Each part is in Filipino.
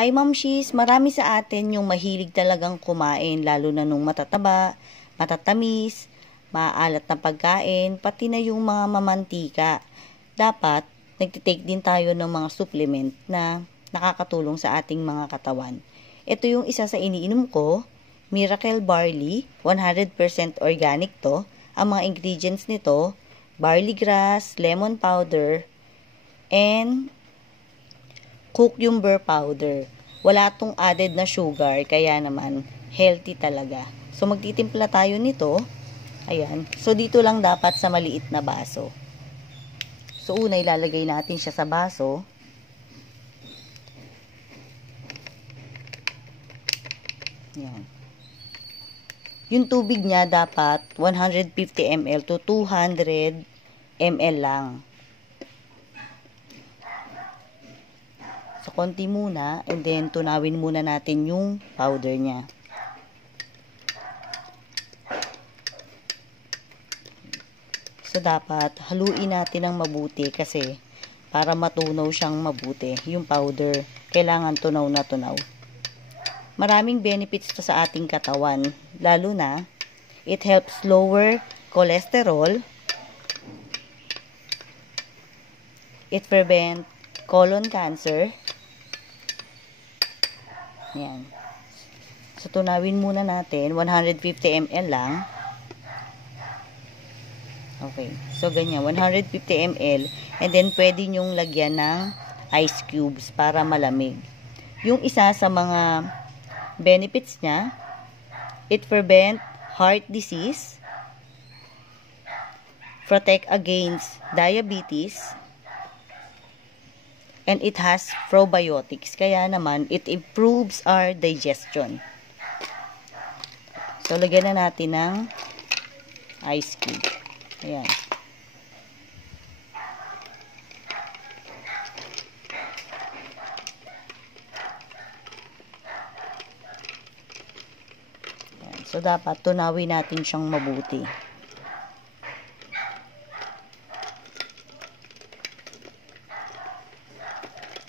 Hi Mamshis, marami sa atin yung mahilig talagang kumain, lalo na nung matataba, matatamis, maalat na pagkain, pati na yung mga mamantika. Dapat, nagtitake din tayo ng mga supplement na nakakatulong sa ating mga katawan. Ito yung isa sa iniinom ko, Miracle Barley, 100% organic to. Ang mga ingredients nito, barley grass, lemon powder, and cucumber powder. Wala tong added na sugar, kaya naman healthy talaga. So magtitimpla tayo nito. Ayan. So dito lang dapat sa maliit na baso. So una ilalagay natin siya sa baso. Ayan. Yung tubig niya dapat 150 ml to 200 ml lang. So, konti muna, and then tunawin muna natin yung powder niya. So, dapat haluin natin ng mabuti kasi para matunaw siyang mabuti. Yung powder, kailangan tunaw na tunaw. Maraming benefits to sa ating katawan, lalo na it helps lower cholesterol, it prevent colon cancer. Yan. So, tunawin muna natin. 150 ml lang. Okay. So, ganyan. 150 ml. And then, pwede nyong lagyan ng ice cubes para malamig. Yung isa sa mga benefits niya, it prevent heart disease, protect against diabetes, and it has probiotics. Kaya naman, it improves our digestion. So, lagyan na natin ng ice cube. Ayan. Ayan. So, dapat tunawin natin siyang mabuti.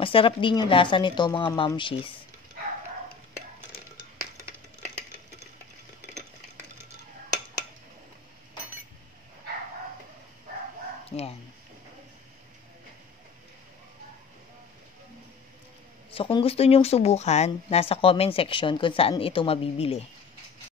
Masarap din yung lasa nito, mga mamshis. Yan. So, kung gusto nyong subukan, nasa comment section kung saan ito mabibili.